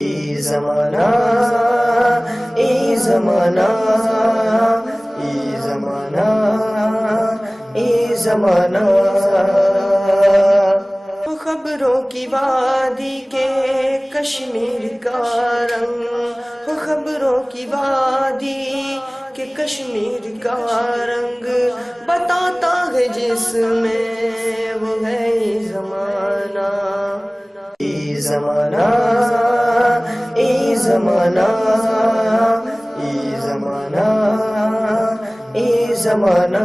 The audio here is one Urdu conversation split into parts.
ای زمانہ ای زمانہ ای زمانہ ای زمانہ، خبروں کی وادی کے کشمیر کا رنگ، خبروں کی وادی کے کشمیر کا رنگ بتاتا ہے جس میں وہ ہے ای زمانہ، ای زمانہ ای زمانہ ای زمانہ ای زمانہ۔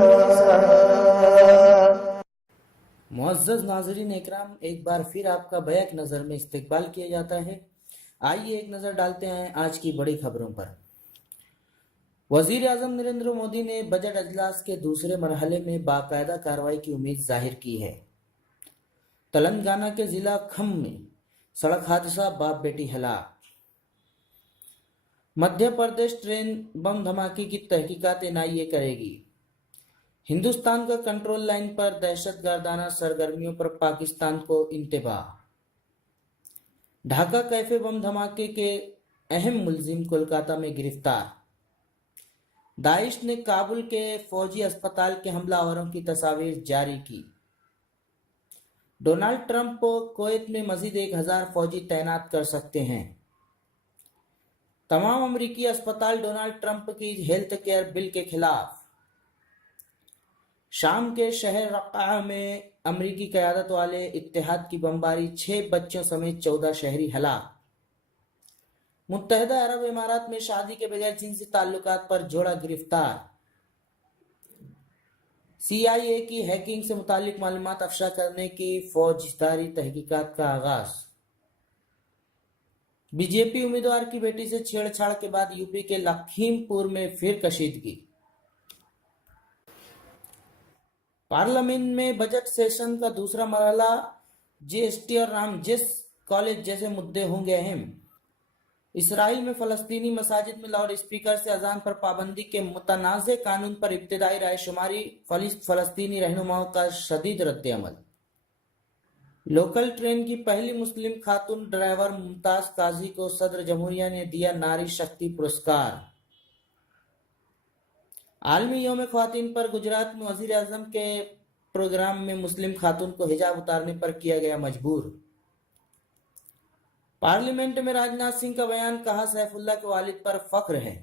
معزز ناظرین اکرام، ایک بار پھر آپ کا بیک نظر میں استقبال کیا جاتا ہے۔ آئیے ایک نظر ڈالتے ہیں آج کی بڑی خبروں پر۔ وزیر اعظم نریندر مودی نے بجٹ اجلاس کے دوسرے مرحلے میں باقاعدہ کارروائی کی امید ظاہر کی ہے۔ تلنگانہ کے ضلع کھم میں سڑک حادثہ، باپ بیٹی ہلاک۔ مدھیہ پردیش ٹرین بم دھماکے کی تحقیقات NIA کرے گی۔ ہندوستان کا کنٹرول لائن پر دہشت گردانہ سرگرمیوں پر پاکستان کو انتباہ۔ ڈھاکہ کیفے بم دھماکے کے اہم ملزم کولکاتہ میں گرفتار۔ داعش نے کابل کے فوجی اسپتال کے حملہ آوروں کی تصاویر جاری کی۔ ڈونلڈ ٹرمپ کویت میں مزید 1000 فوجی تعینات کر سکتے ہیں۔ تمام امریکی اسپتال ڈونلڈ ٹرمپ کی ہیلتھ کیئر بل کے خلاف۔ شام کے شہر رقہ میں امریکی قیادت والے اتحاد کی بمباری، 6 بچوں سمیت 14 شہری ہلاک۔ متحدہ عرب امارات میں شادی کے بغیر جنسی تعلقات پر جوڑا گرفتار۔ CIA کی ہیکنگ سے متعلق معلومات افشا کرنے کی فوجداری تحقیقات کا آغاز۔ BJP امیدوار کی بیٹی سے چھیڑ چھاڑ کے بعد UP کے لکھیم پور میں پھر کشیدگی۔ پارلیمنٹ میں بجٹ سیشن کا دوسرا مرحلہ، GST اور رامجس کالج جیسے مدعے ہوں گے اہم۔ اسرائیل میں فلسطینی مساجد میں لاؤڈ اسپیکر سے اذان پر پابندی کے متنازع قانون پر ابتدائی رائے شماری، فلسطینی رہنماؤں کا شدید رد عمل۔ لوکل ٹرین کی پہلی مسلم خاتون ڈرائیور ممتاز قاضی کو صدر جمہوریہ نے دیا ناری شکتی پرسکار۔ عالمی یوم خواتین پر گجرات میں وزیر اعظم کے پروگرام میں مسلم خاتون کو حجاب اتارنے پر کیا گیا مجبور۔ پارلیمنٹ میں راجناتھ سنگھ کا بیان، کہا سیف اللہ کے والد پر فخر ہے۔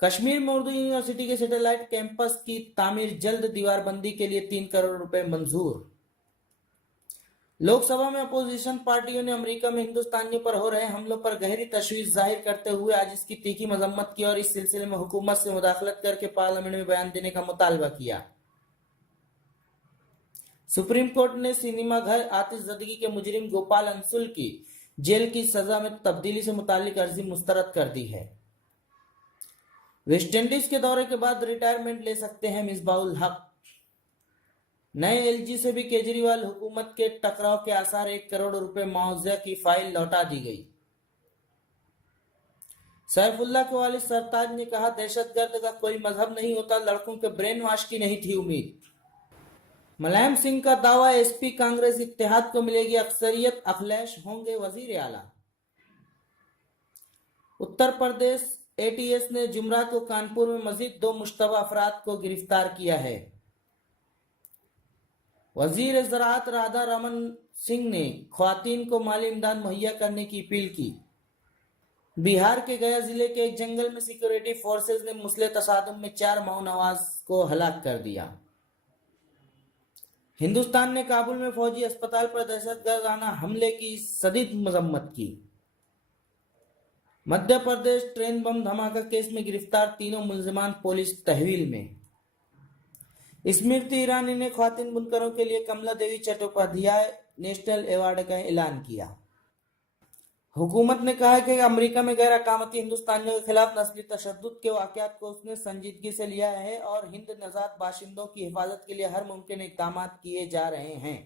کشمیر میں اردو یونیورسٹی کے سیٹلائٹ کیمپس کی تعمیر جلد، دیوار بندی کے لیے 3 کروڑ روپے منظور۔ لوک سبھا میں اپوزیشن پارٹیوں نے امریکہ میں ہندوستانیوں پر ہو رہے حملوں پر گہری تشویش ظاہر کرتے ہوئے آج اس کی تیکھی مذمت کی اور اس سلسلے میں حکومت سے مداخلت کر کے پارلیمنٹ میں بیان دینے کا مطالبہ کیا۔ سپریم کورٹ نے سنیما گھر آتش زدگی کے مجرم گوپال انسل کی جیل کی سزا میں تبدیلی سے متعلق عرضی مسترد کر دی ہے۔ ویسٹ انڈیز کے دورے کے بعد ریٹائرمنٹ لے سکتے ہیں مصباح الحق۔ نئے LG سے بھی کیجریوال حکومت کے ٹکراؤ کے آثار، 1 کروڑ روپے معاوضہ کی فائل لوٹا دی گئی۔ سیف اللہ کے والد سرتاج نے کہا، دہشت گرد کا کوئی مذہب نہیں ہوتا، لڑکوں کے برین واش کی نہیں تھی امید۔ ملائم سنگھ کا دعویٰ، SP کانگریس اتحاد کو ملے گی اکثریت، اکھلیش ہوں گے وزیر اعلیٰ۔ اتر پردیش ATS نے جمعرات کو کانپور میں مزید 2 مشتبہ افراد کو گرفتار کیا ہے۔ وزیر زراعت رادھا رمن سنگھ نے خواتین کو مالی امداد مہیا کرنے کی اپیل کی۔ بہار کے گیا ضلع کے ایک جنگل میں سیکورٹی فورسز نے مسلح تصادم میں 4 ماؤ نواز کو ہلاک کر دیا۔ ہندوستان نے کابل میں فوجی اسپتال پر دہشت گردانہ حملے کی شدید مذمت کی۔ مدھیہ پردیش ٹرین بم دھماکہ کیس میں گرفتار 3 ملزمان پولیس تحویل میں۔ اسمرتی ایرانی نے خواتین بنکروں کے لیے کملا دیوی چٹوپادھیائے نیشنل ایوارڈ کا اعلان کیا۔ حکومت نے کہا کہ امریکہ میں غیر اقامتی ہندوستانیوں کے خلاف نسلی تشدد کے واقعات کو اس نے سنجیدگی سے لیا ہے اور ہند نژاد باشندوں کی حفاظت کے لیے ہر ممکن اقدامات کیے جا رہے ہیں۔